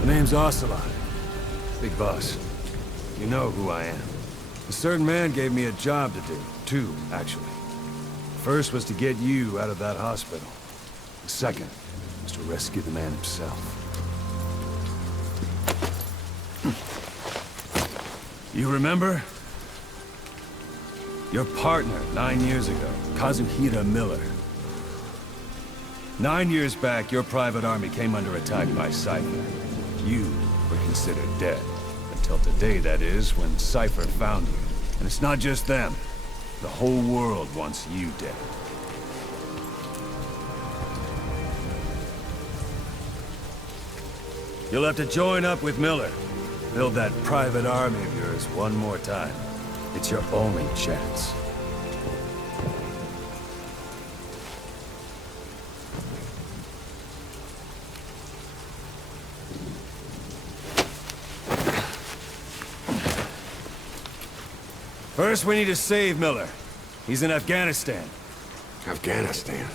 The name's Ocelot. Big boss. You know who I am. A certain man gave me a job to do. Two, actually. First was to get you out of that hospital. The second was to rescue the man himself. You remember? Your partner 9 years ago, Kazuhira Miller. 9 years back, your private army came under attack by Cypher. You were considered dead. Until today, that is, when Cypher found you. And it's not just them. The whole world wants you dead. You'll have to join up with Miller. Build that private army of yours one more time. It's your only chance. First, we need to save Miller. He's in Afghanistan. Afghanistan?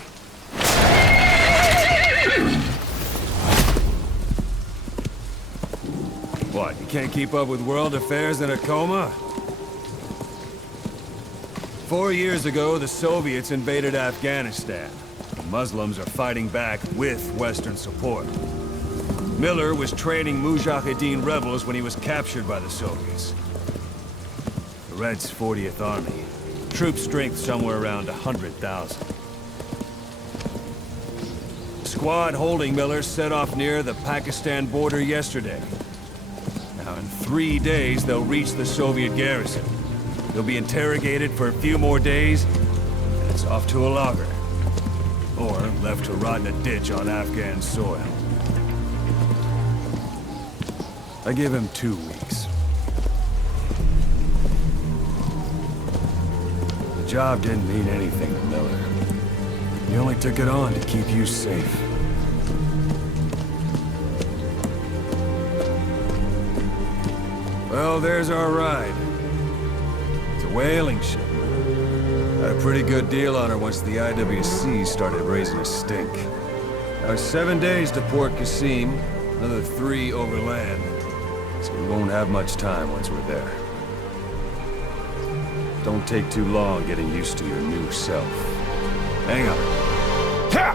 What, you can't keep up with world affairs in a coma? 4 years ago, the Soviets invaded Afghanistan. The Muslims are fighting back with Western support. Miller was training Mujahideen rebels when he was captured by the Soviets. The Red's 40th Army. Troop strength somewhere around 100,000. The squad holding Miller set off near the Pakistan border yesterday. Now, in 3 days, they'll reach the Soviet garrison. They'll be interrogated for a few more days, and it's off to a lager. Or left to rot in a ditch on Afghan soil. I give him 2 weeks. The job didn't mean anything to Miller. He only took it on to keep you safe. Well, there's our ride. It's a whaling ship. Had a pretty good deal on her once the IWC started raising a stink. Now, 7 days to Port Qasim, another 3 overland. So we won't have much time once we're there. Don't take too long getting used to your new self. Hang on. Ha!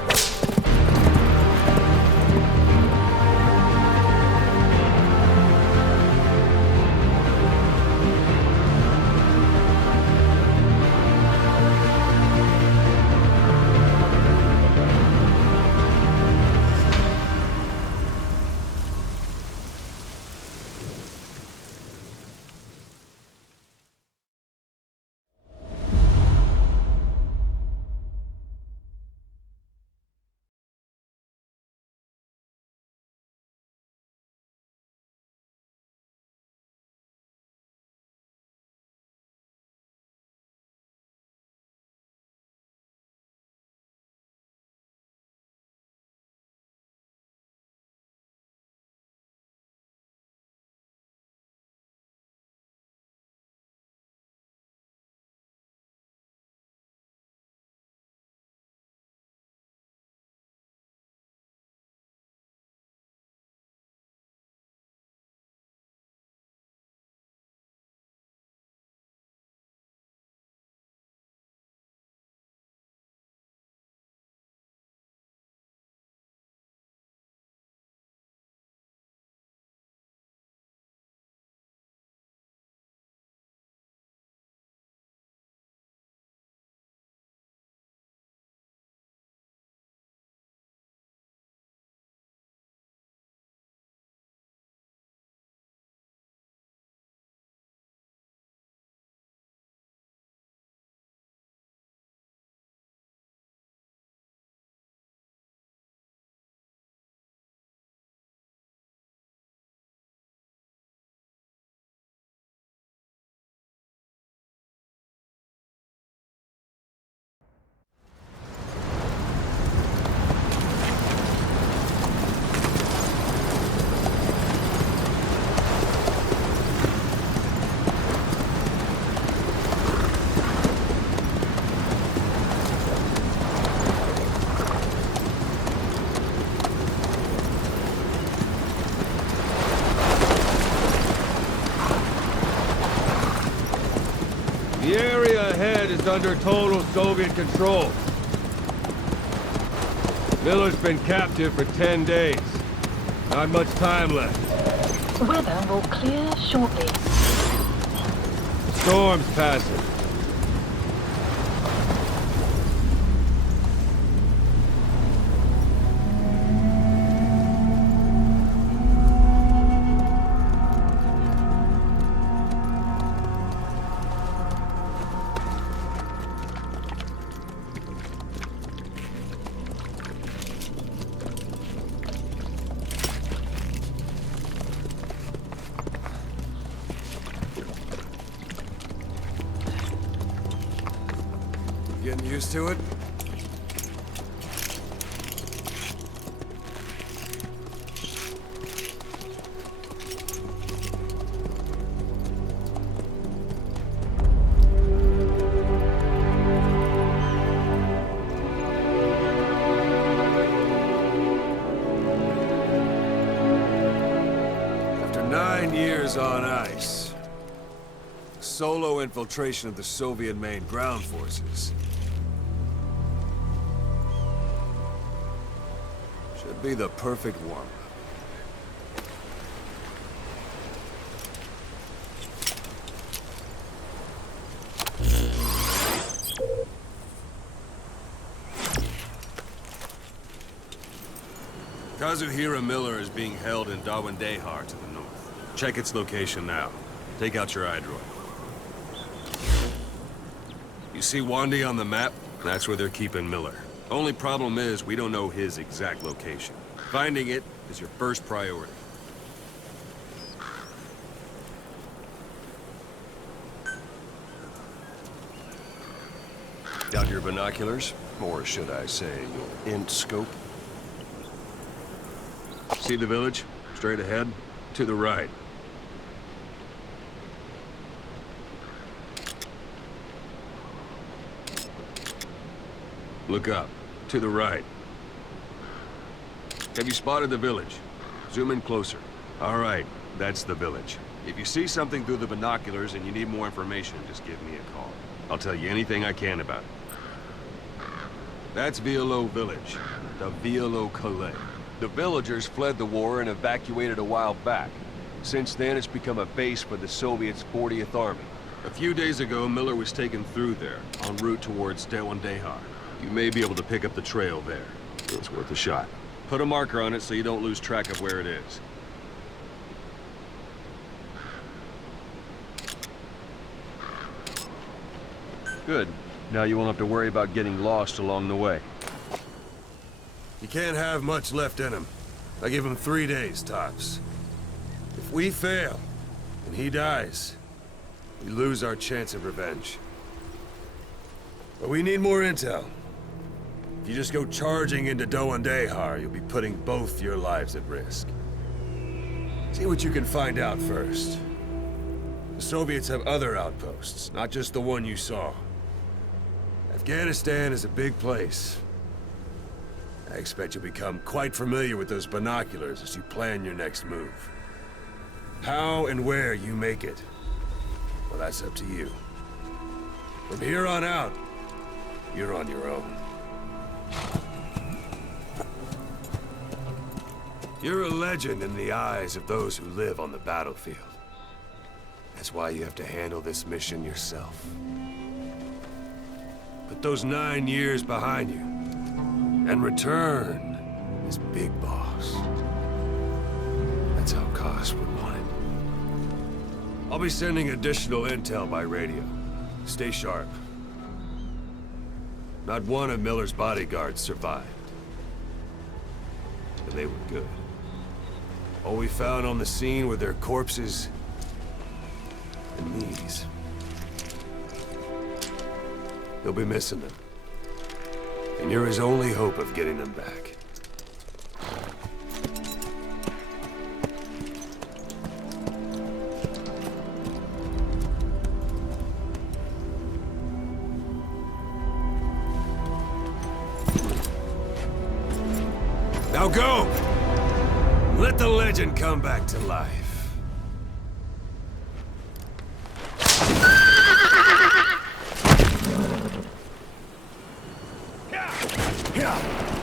side is under total Soviet control. Miller's been captive for 10 days. Not much time left. Weather will clear shortly. Storm's passing. Getting used to it? After 9 years on ice, solo infiltration of the Soviet main ground forces should be the perfect warm-up. Kazuhira Miller is being held in Dawandehar to the north. Check its location now. Take out your iDroid. You see Wandi on the map? That's where they're keeping Miller. Only problem is, we don't know his exact location. Finding it is your first priority. Got your binoculars? Or should I say, your int scope? See the village? Straight ahead? To the right. Look up. To the right. Have you spotted the village? Zoom in closer. All right, that's the village. If you see something through the binoculars and you need more information, just give me a call. I'll tell you anything I can about it. That's Violo Village. The Violo Calais. The villagers fled the war and evacuated a while back. Since then, it's become a base for the Soviets' 40th Army. A few days ago, Miller was taken through there, en route towards Dawandehar. You may be able to pick up the trail there. It's worth a shot. Put a marker on it so you don't lose track of where it is. Good. Now you won't have to worry about getting lost along the way. You can't have much left in him. I give him 3 days, tops. If we fail, and he dies, we lose our chance of revenge. But we need more intel. If you just go charging into Dawandehar, you'll be putting both your lives at risk. See what you can find out first. The Soviets have other outposts, not just the one you saw. Afghanistan is a big place. I expect you'll become quite familiar with those binoculars as you plan your next move. How and where you make it, well, that's up to you. From here on out, you're on your own. You're a legend in the eyes of those who live on the battlefield. That's why you have to handle this mission yourself. Put those 9 years behind you, and return as Big Boss. That's how Koss would want it. I'll be sending additional intel by radio. Stay sharp. Not one of Miller's bodyguards survived. But they were good. All we found on the scene were their corpses and these. You'll be missing them. And you're his only hope of getting them back. Now go! Let the legend come back to life. Yeah.